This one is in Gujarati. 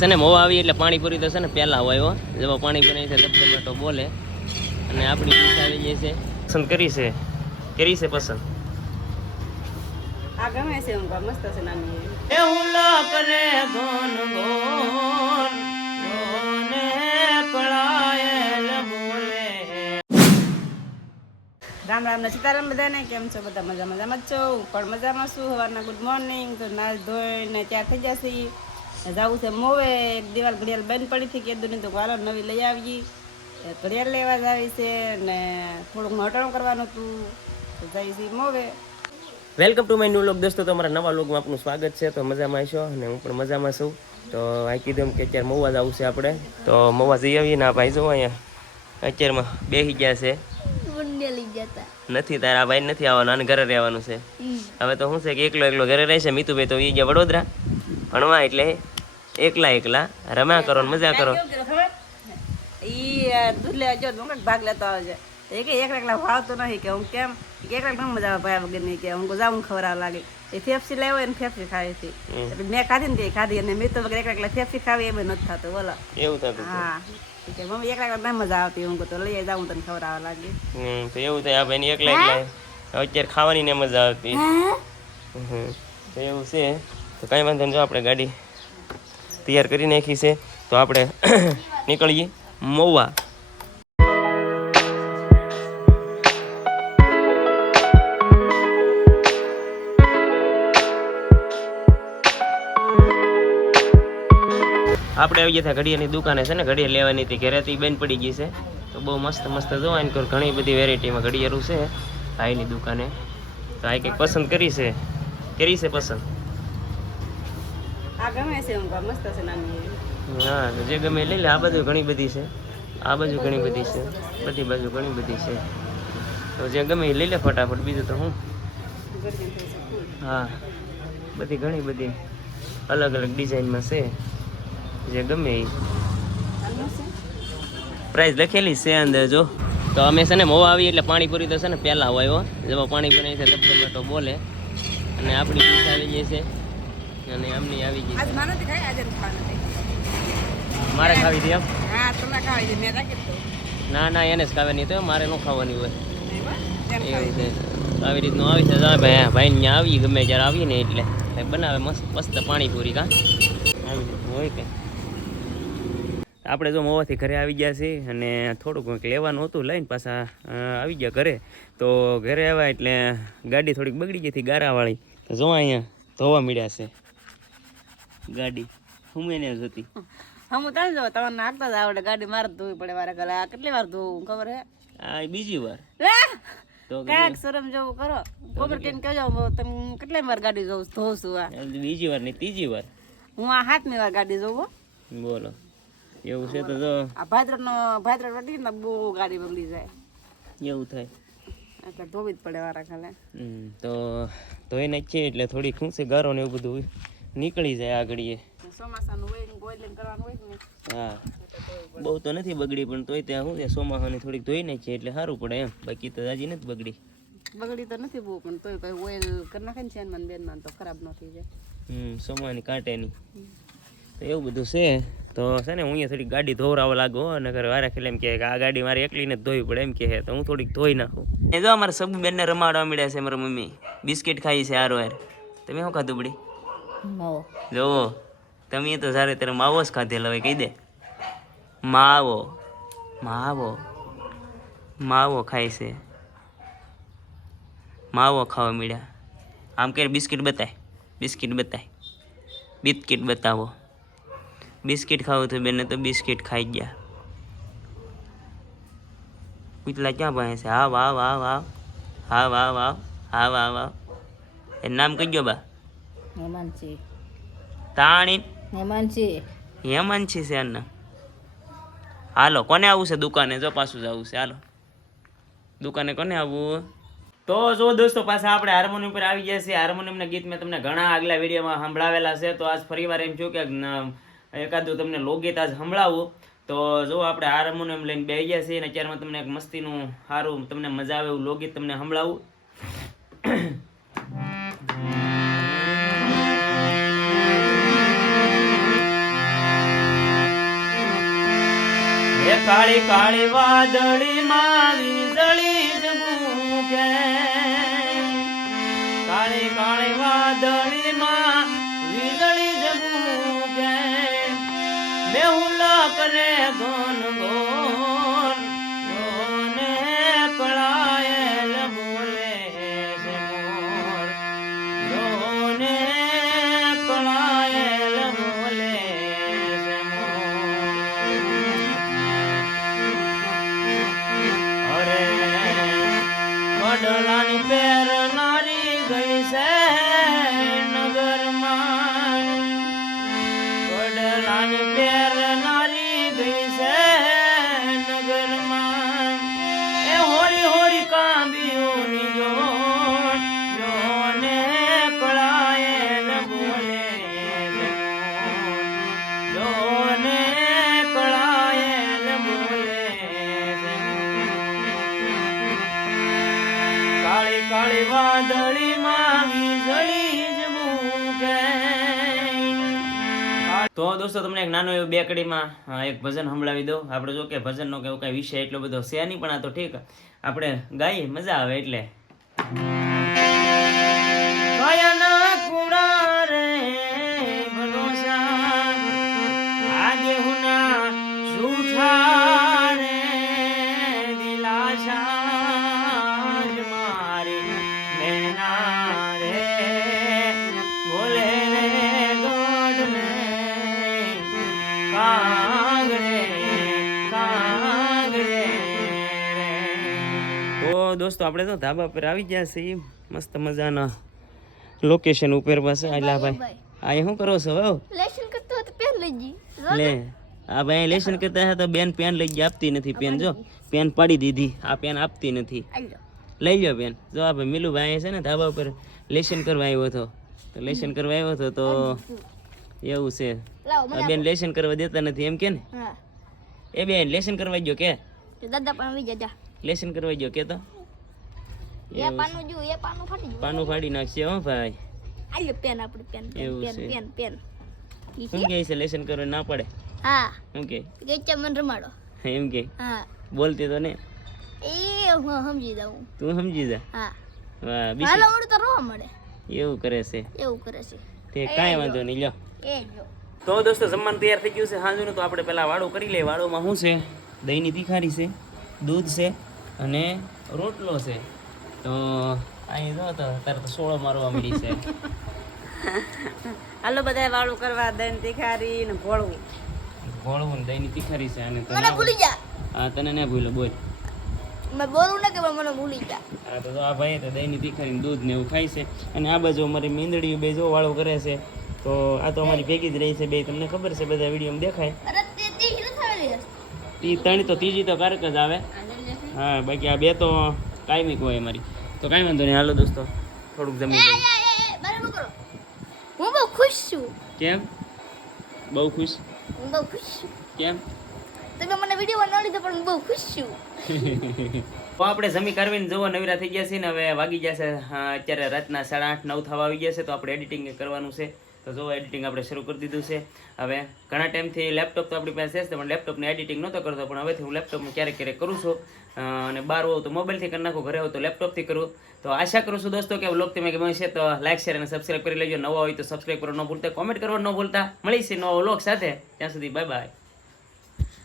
છે ને મોવા આવી એટલે પાણીપુરી તો છે ને પહેલા હોય હો જેમાં પાણીપુરી છે ધબધબાટો બોલે. અને આપણી ડીશ આવી જાય છે. પસંદ કરી છે. કરી છે પસંદ. આ ગમે છે હું મસ્ત છે નાની એવું. લાકરે ગોન ગોન ગોને પળાયેલ બોલે રામ રામ ને સીતારામ બધાને કેમ છો? બધા મજા મજામાં જ છો? પણ મજામાં શું સવારના ગુડ મોર્નિંગ તો ના ધોઈને ત્યાં થઈ જશે. જવું છે મોવે એક દિવાલ ઘડિયાળ બંધ પડી હતી કીધું નહીં તો વાલો નવી લઈ આવી. ઘડિયાળ લેવા જ આવી છે ને થોડુંક હટાણું કરવાનું હતું તો જઈ છે મોવે. Welcome to my new vlog દોસ્તો તમારા નવા લોગમાં આપનું સ્વાગત છે તો મજામાં આવશો અને હું પણ મજામાં છું. તો અહીં કીધું કે અત્યારે મવા જ આવશે આપણે. તો મવા જઈ આવીએ ને આ ભાઈ જો અહીંયા. અત્યારમાં બેસી ગયા છે. નથી તારા આ ભાઈ નથી આવવાનું અને ઘરે રહેવાનું છે. હવે તો શું છે કે એકલો એકલો ઘરે રહેશે મીતુભાઈ તો એ ગયા વડોદરા. ભણવા એટલે એકલા એકલા રમ્યા કરો ને મજા કરો. ઈ દૂધ લેવા જો હું ભાગ લેતો આવે છે એ કે એક એકલા ભાવતો નથી કે હું કેમ? કે એક એકલા મજા આવે ભાઈ વગર નહીં કે હું જાઉં ખવડાવ લાગે. એ ફેફસી લેવો એને ફેફસી ખાવી હતી મેં ખાધી ને તે ખાધી અને મેં તો વગર એક એકલા ફેફસી ખાવી એમ નથી થતું બોલો. એવું થતું. હા. કે મમ્મી એક એકલા ના મજા આવતી હું તો લઈ જાઉં તને ખવડાવવા લાગે. હમ તો એવું થાય આ એકલા એકલા અત્યારે ખાવાની ને મજા આવતી. તો એવું છે. તો કાંઈ વાંધો નહીં જો આપણે ગાડી તૈયાર કરી નાખી છે. તો આપણે નીકળીએ મૌવા આપણે આવી ગયા ઘડિયાળની દુકાને છે ને, ઘડિયાળ લેવાની હતી. ઘરેથી બેન પડી ગઈ છે. તો બહુ મસ્ત મસ્ત જોવા ને ઘણી બધી વેરાયટીમાં ઘડિયાળું છે ભાઈની દુકાને. તો આ કંઈક પસંદ કરી છે. કરી છે પસંદ. આ ગમે છે હું મસ્ત છે નાની હા જે ગમે લઈ લે. આ બાજુ ઘણી બધી છે. આ બાજુ ઘણી બધી છે. બધી બાજુ ઘણી બધી છે. તો જે ગમે એ લઈ લે ફટાફટ. બીજું તો હું? હા બધી ઘણી બધી. અલગ અલગ ડિઝાઇનમાં છે. જે ગમે એ. પ્રાઇસ લખેલી છે અંદર જો. તો અમે છે ને મોવા આવી એટલે પાણીપુરી તો છે ને પહેલા હોય હો. જેમાં પાણીપુરી છે ધબધબાટો બોલે. અને આપણી આવી જાય છે. અને આમની આવી ગઈ. આજ માનો ખાઈ આજે ખાવાનું મારે ખાવી હતી એમ? હા તમને ખાવી હતી મેં રાખી ના ના એને જ ખાવાની તો મારે ન ખાવાની હોય. એવું છે આવી રીતનું આવી છે ભાઈ ભાઈ ત્યાં આવી ગમે જ્યારે આવીએ ને એટલે. ભાઈ બનાવે મસ્ત મસ્ત પાણીપુરી કા આવી રીતનું હોય કે. આપણે જો મોવાથી ઘરે આવી ગયા છીએ અને થોડુંક કંઈક લેવાનું હતું લઈને પાછા આવી ગયા ઘરે. તો ઘરે આવ્યા એટલે ગાડી થોડીક બગડી ગઈ હતી ગારાવાળી. તો જો અહીંયા ધોવા મળ્યા છે. ગાડી. હું એને જોતી હમ તને જો તમને નાખતા જ આવડે. ગાડી મારે ધોવી પડે મારે ગલા કેટલી વાર ધોવું ખબર હે? આ બીજી વાર. તો કાંઈક શરમ જેવું કરો. ખબર કેમ કહેજો હું તમે કેટલી વાર ગાડી જોઉં ધોઉં છું આ. બીજી વાર નહીં ત્રીજી વાર. હું આ હાથની વાર ગાડી જોઉં બોલો. એવું છે તો જો. આ ભાદરનો ભાદર વટી ને બહુ ગાડી બગડી જાય. એવું થાય. એટલે ધોવી જ પડે વારા ખાલે તો ધોઈ છે એટલે થોડીક શું છે ગારો ને એવું બધું નીકળી જાય આગળીએ. હા. બહુ તો નથી બગડી પણ તોય ત્યાં હું ચોમાસાની થોડીક ધોઈ નાખીએ એટલે સારું પડે એમ. બાકી તો હજી નથી બગડી. બગડી તો નથી બહુ પણ તોય કઈ ઓઇલ કરી નાખે ને છે બેનમાં તો ખરાબ ન થઈ જાય. હમ સોમાની કાંટેની. તો એવું બધું છે. તો છે ને હું અહીંયા થોડીક ગાડી ધોવરાવા લાગો અને ઘરે વારે ખેલે એમ કે આ ગાડી મારે એકલીને ધોવી પડે એમ કે તો હું થોડીક ધોઈ નાખું. એ જો અમારા સબુ બેનને રમાડવા મળ્યા છે મારા મમ્મી. બિસ્કિટ ખાઈ છે આરો તમે શું ખાધું પડી જોવો, તમે તો સારે ત્યારે માવો જ ખાધેલો હવે કહી દે. માવો માવો માવો ખાય છે. માવો ખાવા મળ્યા. આમ કે બિસ્કિટ બતાય બિસ્કિટ બતાય. બિસ્કિટ બતાવો. બિસ્કિટ ખાવું થયું બેને તો બિસ્કિટ ખાઈ ગયા. પૂતલા ક્યાં ભણે છે? હા વાહ વાહ વાહ હા વાહ વાહ હા વાહ વાહ એ નામ કહી ગયો બા? હેમાંશી તાણી. હેમાંશી હેમંત છે એનું હાલો કોને આવવું છે દુકાને? જો પાછું જવું છે. હાલો. દુકાને કોને આવવું તો જો દોસ્તો પાછા આપણે હાર્મોનિયમ પર આવી ગયા છીએ. હાર્મોનિયમના ગીત મેં તમને ઘણા આગલા વિડીયોમાં સંભળાવેલા છે. તો આજ ફરીવાર એમ છું કે ન- એકાદું તમને લોકગીત આજ સંભળાવું. તો જો આપણે હાર્મોનિયમ લઈને બેસી ગયા છીએ અને અત્યારમાં તમને એક મસ્તીનું સારું તમને મજા આવે એવું લોકગીત તમને સંભળાવું. કાળી કાળી વાદળી માં વીજળી જગુકે કાળી કાળી વાદળી તો દોસ્તો તમને એક નાનો એવો બેકડીમાં અ, એક ભજન સંભળાવી દઉં. આપણે જો કે ભજનનો કે એવું કઈ વિષય એટલો બધો છે નહીં પણ આ તો ઠીક. આપણે ગાઈએ મજા આવે એટલે. દોસ્તો આપણે તો ધાબા પર આવી ગયા છીએ. મસ્ત મજાના લોકેશન ઉપર પાસે. આલા ભાઈ. આ શું કરો છો હો? લેશન કરતો તો પેન લઈ જી. લે આ ભાઈ લેશન કરતા હતા તો બેન પેન લઈ ગઈ આપતી નથી પેન જો. પેન પાડી દીધી. આ પેન આપતી નથી. લઈ લો બેન જો આ ભાઈ મિલુભાઈ છે ને ધાબા ઉપર લેશન કરવા આવ્યો હતો. તો લેશન કરવા આવ્યો હતો તો એવું છે. બેન લેશન કરવા દેતા નથી એમ કે ને? એ બેન લેશન કરવા ગયો કે? દાદા પણ આવી લેશન કરવા ગયો કે તો? એ પાનું જો એ પાનું ફાટી ગયું પાનું ફાડી નાખશે હો ભાઈ. આલો પેન આપણે પેન પેન પેન પેન શું? કહે છે લેસન કરો ના પડે. હા. શું કે કે છે મન રમાડો. એમ કે હા. બોલતી તો ને. એ હું સમજી જાઉં. તું સમજી જા. હા. વાહ બીજું હાલો ઉડ તો રોવા મળે. એવું કરે છે. એવું કરે છે. તે કાંઈ વાંધો નહીં લ્યો. એ જો. તો દોસ્તો જમવાનું તૈયાર થઈ ગયું છે હાંજનું. તો આપણે પહેલાં વાળું કરી લઈએ. વાળુમાં શું છે? દહીંની તીખારી છે દૂધ છે અને રોટલો છે. તો અહીં જો તો અત્યારે તો સોળો મારવા મળી છે. હાલો બધા વાળું કરવા દહીં તીખારી ને ભોળવું. ગોળવું ને દહીંની તીખારી છે અને તને ભૂલી જા હા તને ના ભૂલો બોલ. મેં બોલું ને કે મને ભૂલી જા હા તો આ ભાઈ તો દહીંની તીખારી દૂધ ને એવું ખાય છે. અને આ બાજુ અમારી મીંદડીયું બે જો વાળું કરે છે. તો આ તો અમારી ભેગી જ રહી છે બે તમને ખબર છે બધા વિડીયોમાં દેખાય? તે ત્રણ તો ત્રીજી તો કારક જ આવે. હા બાકી આ બે તો કાયમિક હોય અમારી તો કાંઈ વાંધો નહીં. હાલો દોસ્તો થોડુંક જમી લઈએ. હું બહુ ખુશ છું. કેમ? બહુ ખુશ? હું બહુ ખુશ છું. કેમ? તમે મને વીડિયો ન લીધો પણ હું બહુ ખુશ છું. તો આપણે જમી કરવીને જોવો નવીરા થઈ ગયા છે ને હવે વાગી જશે અત્યારે રાતના સાડા આઠ નવ થવા આવી ગયા છે તો આપણે એડિટિંગ કરવાનું છે. તો જો એડિટિંગ આપણે શરૂ કરી દીધું છે. હવે ઘણા ટાઈમથી લેપટોપ તો આપણી પાસે છે પણ લેપટોપને એડિટિંગ નહોતો કરતો, પણ હવેથી હું લેપટોપમાં ક્યારેક ક્યારેક કરું છું. અને બહાર હોઉં તો મોબાઈલથી કરી નાખું, ઘરે હોઉં તો લેપટોપથી કરું. તો આશા કરું છું દોસ્તો કે લોક તમે ગમે છે તો લાઇક શેર અને સબસ્ક્રાઈબ કરી લેજો. નવા હોય તો સબસ્ક્રાઈબ કરવા ન ભૂલતા કોમેન્ટ કરવા ન ભૂલતા. મળીશું નવો વ્લોગ સાથે. ત્યાં સુધી બાય બાય